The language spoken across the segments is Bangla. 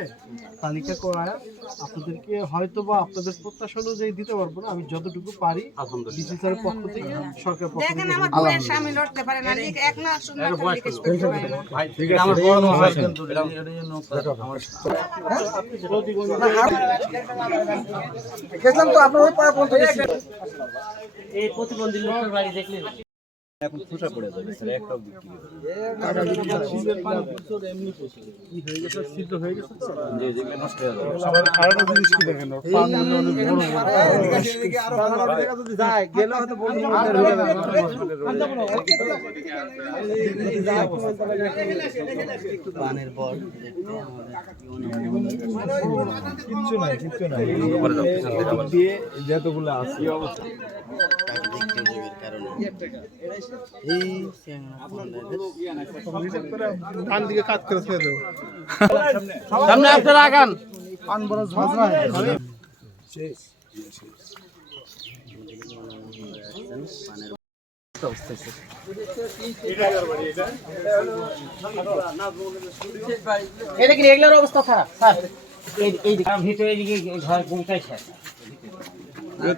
থেকে তালিকা করায় আপনাদেরকে হয়তো বা আপনাদের প্রত্যাশা অনুযায়ী দিতে পারব না আমি যতটুকু পারি স্যারের পক্ষ থেকে সরকার পক্ষ থেকে আমার বোনের স্বামী লড়তে পারে না লিখ এক না সুন্দর করে লিখিস করতে পারে না। গেছিলাম তো আপনার ওই পাড়া পর্যন্ত গেছি কি ছিদ্র হয়ে গেছে তো যায় গেলে হয়তো কিচ্ছু নাই কিচ্ছু নাই। যতগুলো আছে। ডান দিকে কাজ করে ছেড়ে দেবো সামনে আপনারা আগান। এটা কি রেগুলার অবস্থা? খারাপ স্যার এই এই ভিতরে এদিকে ঘর গুমটাই শেষ।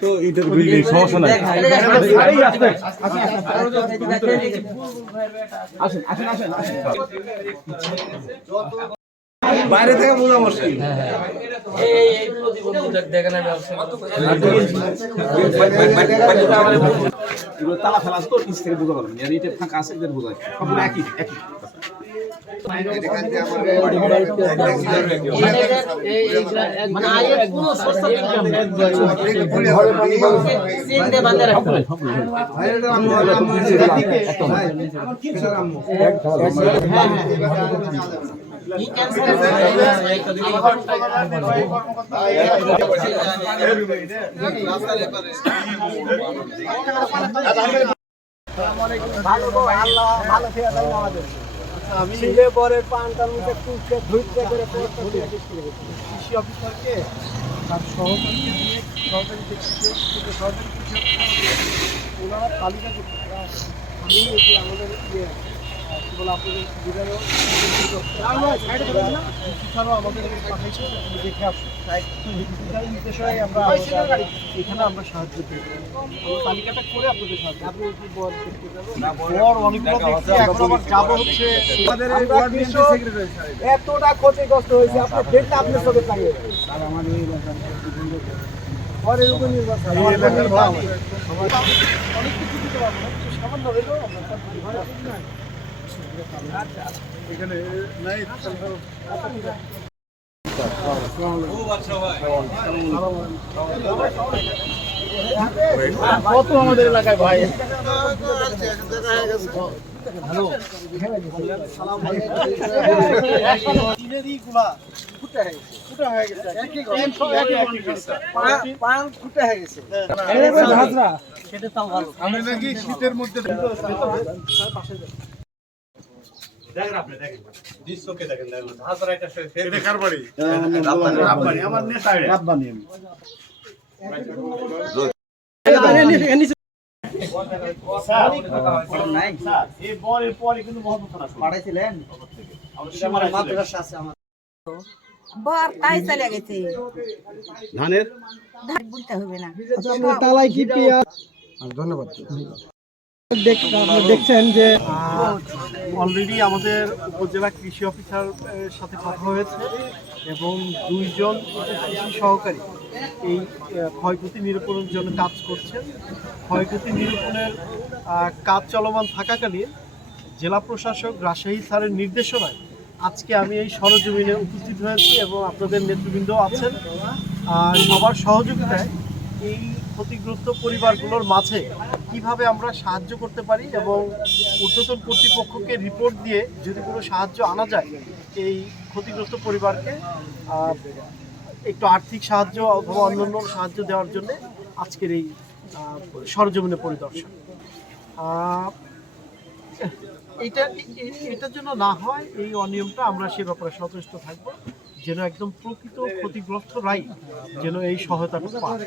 তো ইটের বিল্ডিং সমস্যা নাই। আসুন আসুন আসুন বাইরে থেকে বোঝা মুশকিল। তালা ফেলা তো নিচ থেকে বোঝা পারবেন। ইটের ফাঁকা আছে এদের বোঝা একই একই। আয়ের কোনো সোর্স অফ ক্যান্সার ছিলে পরে পানটার মধ্যে করে কৃষি অফিসারকে তার সহকারী দিয়ে সহকারী আমি আমাদের ইয়ে আহ, আপনাদের সুবিধারও কৃষিকারও আমাদের এখানে দেখে আসুন কৃষিকার নির্দেশনায় আমরা এখানে আমরা সাহায্য করি। তালিকাটা করে আপনাদের সাহায্য আপনি কি বর দেখতে যাবেন অনেকগুলো দেখছি এখন আবার যাব হচ্ছে আমাদের এই ওয়ার্ড মিউনিসিপাল সেক্রেটারি এতটা ক্ষতিগ্রস্ত হয়েছে আপনি দেখতে আপনি চোখে তাকিয়ে। আমাদের এই পরের উপর নির্ভর অনেক কিছু দিতে পারব সামান্য হলেও আমরা এখানে নাই কত আমাদের এলাকায় ভাই হয়ে হয়ে হয়ে সেটা তাও ভালো আমি নাকি শীতের মধ্যে পাঠাইছিলেন? মাদ্রাসা আছে আমার। বর তাই চলে গেছে। ধানের? ধান বুনতে হবে না। তালাই কি পেঁয়াজ? ধন্যবাদ। দেখছেন যে অলরেডি আমাদের উপজেলা কৃষি অফিসার সাথে কথা হয়েছে এবং দুইজন কৃষি সহকারী এই ক্ষয়ক্ষতি নিরূপণের জন্য কাজ করছেন ক্ষয়ক্ষতি নিরূপণের কাজ চলমান থাকাকালীন জেলা প্রশাসক রাজশাহী স্যারের নির্দেশনায় আজকে আমি এই সরজমিনে উপস্থিত হয়েছি এবং আপনাদের নেতৃবৃন্দ আছেন। সবার সহযোগিতায় এই ক্ষতিগ্রস্ত পরিবারগুলোর মাঝে কীভাবে আমরা সাহায্য করতে পারি এবং ঊর্ধ্বতন কর্তৃপক্ষকে রিপোর্ট দিয়ে যদি কোনো সাহায্য আনা যায়, এই ক্ষতিগ্রস্ত পরিবারকে একটু আর্থিক সাহায্য অথবা অন্যান্য সাহায্য দেওয়ার জন্য আজকের এই সরজমিনে পরিদর্শন। এটা, এটার জন্য না হয়, এই অনিয়মটা আমরা সে ব্যাপারে সচেষ্ট থাকব, যেন একদম প্রকৃত ক্ষতিগ্রস্তরাই যেন এই সহায়তাটা পায়।